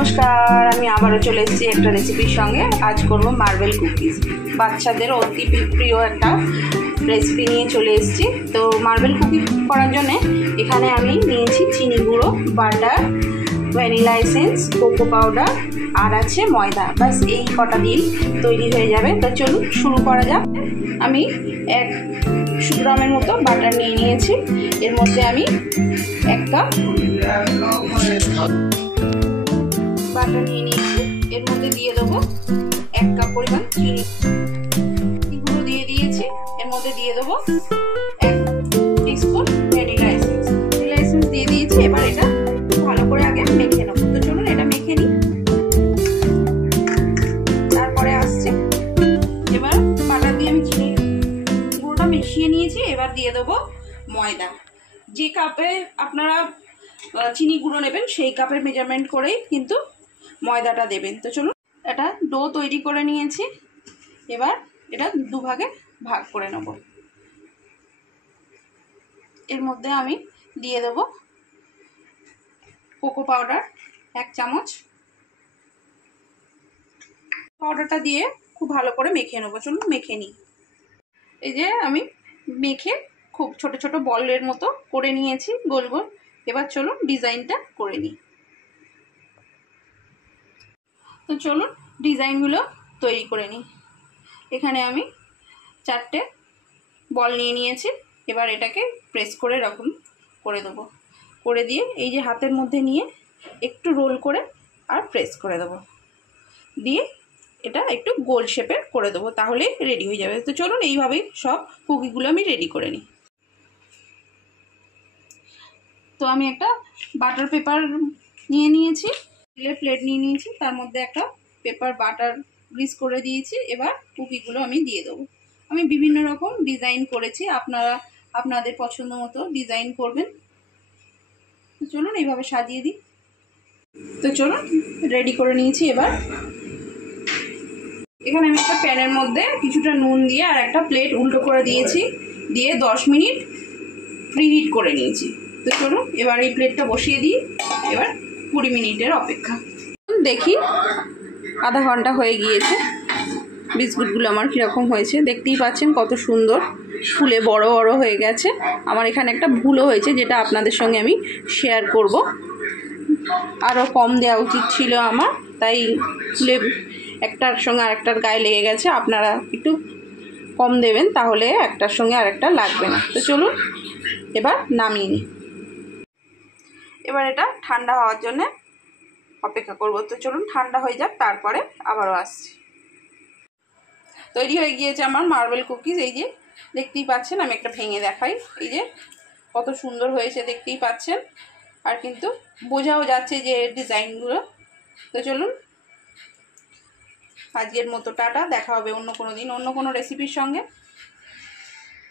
নমস্কার, আমি আবারও চলে এসেছি একটা রেসিপির সঙ্গে। আজ করব মার্বেল কুকিজ। বাচ্চাদের অতি প্রিয় একটা রেসিপি নিয়ে চলে এসেছি। তো মার্বেল কুকিজ করার জন্য এখানে আমি নিয়েছি চিনি গুঁড়ো, butter, vanilla essence, cocoa powder আর আছে ময়দা। বাস এই কটা দিয়েই তৈরি হয়ে যাবে। তো চলুন শুরু করা যাক। আমি 100 গ্রামের মতো বাটার নিয়ে নিয়েছি। এর মধ্যে আমি 1 কাপ বাটার নিয়ে নিয়েছি। এর মধ্যে দিয়ে দেবো 1 কাপ পরিমাণ চিনি গুঁড়ো দিয়ে দিয়েছি। এর মধ্যে দিয়ে দেবো 1 টিস্পুন ভ্যানিলা এসেন্স দিয়ে দিয়েছি। এবার এটা ভালো করে আগে মেখে নেবো। তো চলুন এটা মেখে নিই, তারপরে আসছে। এবার বাটার দিয়ে আমি চিনি গুঁড়োটা মিশিয়ে নিয়েছি। এবার দিয়ে দেবো ময়দা। যে কাপে আপনারা চিনি গুঁড়ো নেবেন সেই কাপের মেজারমেন্ট করেই কিন্তু ময়দাটা দেবেন। তো চলুন এটা ডো তৈরি করে নিয়েছি। এবার এটা দুভাগে ভাগ করে নেব। এর মধ্যে আমি দিয়ে দেব কোকো পাউডার 1 চামচ। পাউডারটা দিয়ে খুব ভালো করে মেখে নেবো। চলুন মেখে নিই। এই যে আমি মেখে খুব ছোট ছোট বলের মতো করে নিয়েছি, গোল গোল। এবার চলুন ডিজাইনটা করে নিই। তো চলুন ডিজাইনগুলো তৈরি করে নিই। এখানে আমি 4টে বল নিয়ে নিয়েছি। এবার এটাকে প্রেস করে এরকম করে দেবো। করে দিয়ে এই যে হাতের মধ্যে নিয়ে একটু রোল করে আর প্রেস করে দেবো। দিয়ে এটা একটু গোল শেপের করে দেবো, তাহলে রেডি হয়ে যাবে। তো চলুন এইভাবেই সব কুকিগুলো আমি রেডি করে নিই। তো আমি একটা বাটার পেপার নিয়ে নিয়েছি, স্টিলের প্লেট নিয়ে নিয়েছি। তার মধ্যে একটা পেপার বাটার গ্রিস করে দিয়েছি। এবার কুকিগুলো আমি দিয়ে দেবো। আমি বিভিন্ন রকম ডিজাইন করেছি, আপনারা আপনাদের পছন্দ মতো ডিজাইন করবেন। তো চলুন এইভাবে সাজিয়ে দিই। তো চলুন রেডি করে নিয়েছি। এবার এখানে আমি একটা প্যানের মধ্যে কিছুটা নুন দিয়ে আর একটা প্লেট উল্টো করে দিয়েছি, দিয়ে 10 মিনিট প্রিহিট করে নিয়েছি। তো চলুন এবার এই প্লেটটা বসিয়ে দিই। এবার 20 মিনিটের অপেক্ষা। দেখি আধা ঘন্টা হয়ে গিয়েছে। বিস্কুটগুলো আমার কীরকম হয়েছে দেখতেই পাচ্ছেন, কত সুন্দর ফুলে বড় বড় হয়ে গেছে। আমার এখানে একটা ভুলও হয়েছে, যেটা আপনাদের সঙ্গে আমি শেয়ার করব। আরও কম দেওয়া উচিত ছিল আমার, তাই ফুলে একটার সঙ্গে আরেকটার গায়ে লেগে গেছে। আপনারা একটু কম দেবেন, তাহলে একটার সঙ্গে আরেকটা লাগবে না। তো চলুন এবার নামিয়ে নিই। এবার এটা ঠান্ডা হওয়ার জন্য অপেক্ষা করব। তো চলুন ঠান্ডা হয়ে যাক, তারপরে আবারও আসছি। তৈরি হয়ে গিয়েছে আমার মার্বেল কুকিজ। এই যে দেখতেই পাচ্ছেন, আমি একটা ভেঙে দেখাই। এই যে কত সুন্দর হয়েছে দেখতেই পাচ্ছেন, আর কিন্তু বোঝাও যাচ্ছে যে ডিজাইনগুলো। তো চলুন আজকের মতো টাটা, দেখা হবে অন্য কোনো দিন অন্য কোনো রেসিপির সঙ্গে।